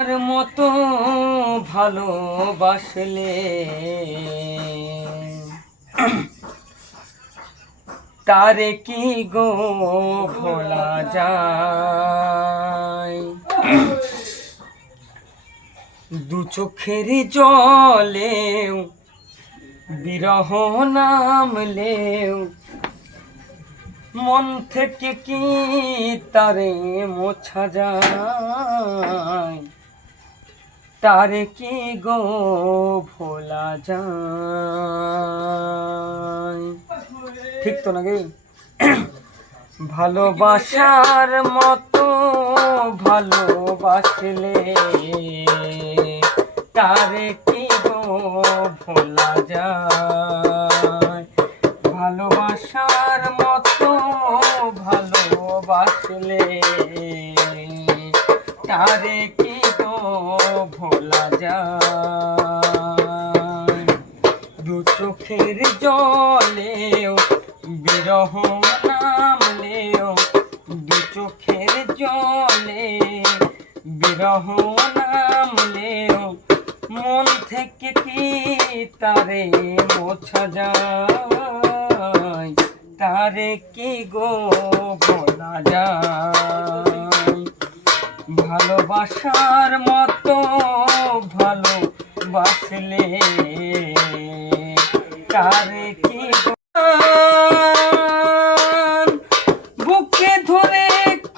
মতো ভালোবাসলে তারে কি গো ভোলা যায়। দু চোখের জলেও বিরহ নামলেও মন থেকে কি তারে মোছা যায়। তারে কি গো ভোলা যায়। ঠিক তো নাকি? ভালোবাসার মতো ভালোবাসলে তারে কি গো ভোলা যায়। ভালোবাসার মতো ভালোবাসলে তারে কি গো ভোলা যায়। দু চোখের জলেও বিরহ নামলেও, দু চোখের জলে বিরহ নামলেও মন থেকে কি তারে মোছা যায়। তারে কি গো বলা যায়। ভালোবাসার মতো ভালোবাসলে তারে কি বুকে ধরে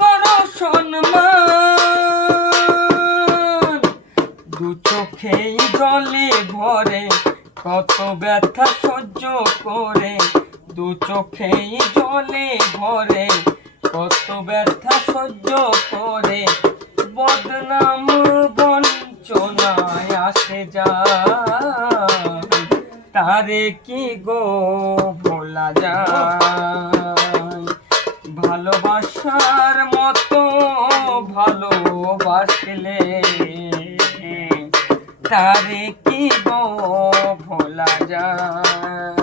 করো সম্মান। দু চোখেই জলে ভরে কত ব্যথা সহ্য করে, দু চোখেই জলে ভরে কত ব্যথা সহ্য করে বদনাম বঞ্চনায় আসে যায়। তারে কি গো ভোলা যায়। ভালোবাসার মতো ভালোবাসলে তারে কি গো ভোলা যায়।